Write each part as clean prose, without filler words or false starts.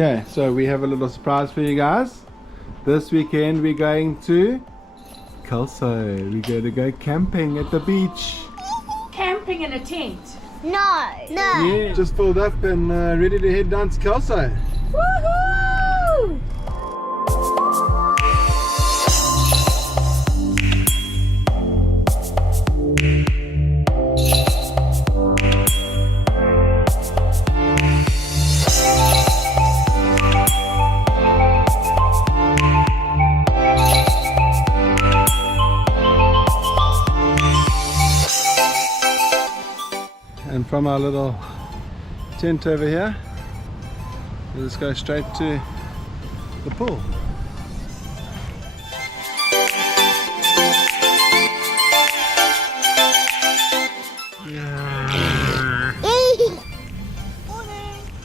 Okay, so we have a little surprise for you guys. This weekend we're going to Kelso. We're going to go camping at the beach. Camping in a tent. No. Yeah, just filled up and ready to head down to Kelso. Woohoo! And from our little tent over here, we'll just go straight to the pool.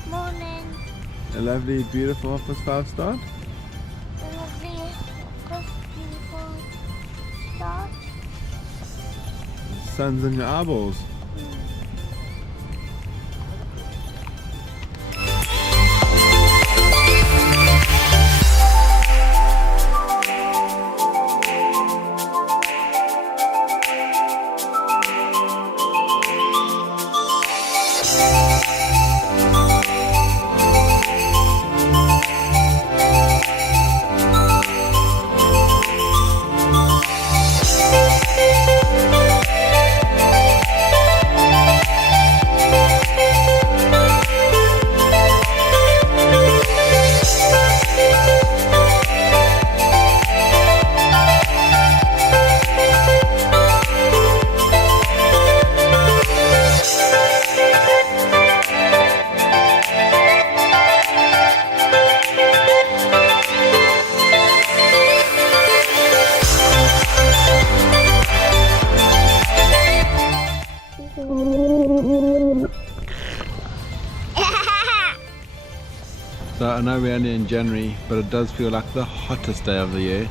Morning. A lovely, beautiful office 5-star. Lovely, beautiful start. Sun's in your eyeballs. So I know we're only in January, but it does feel like the hottest day of the year.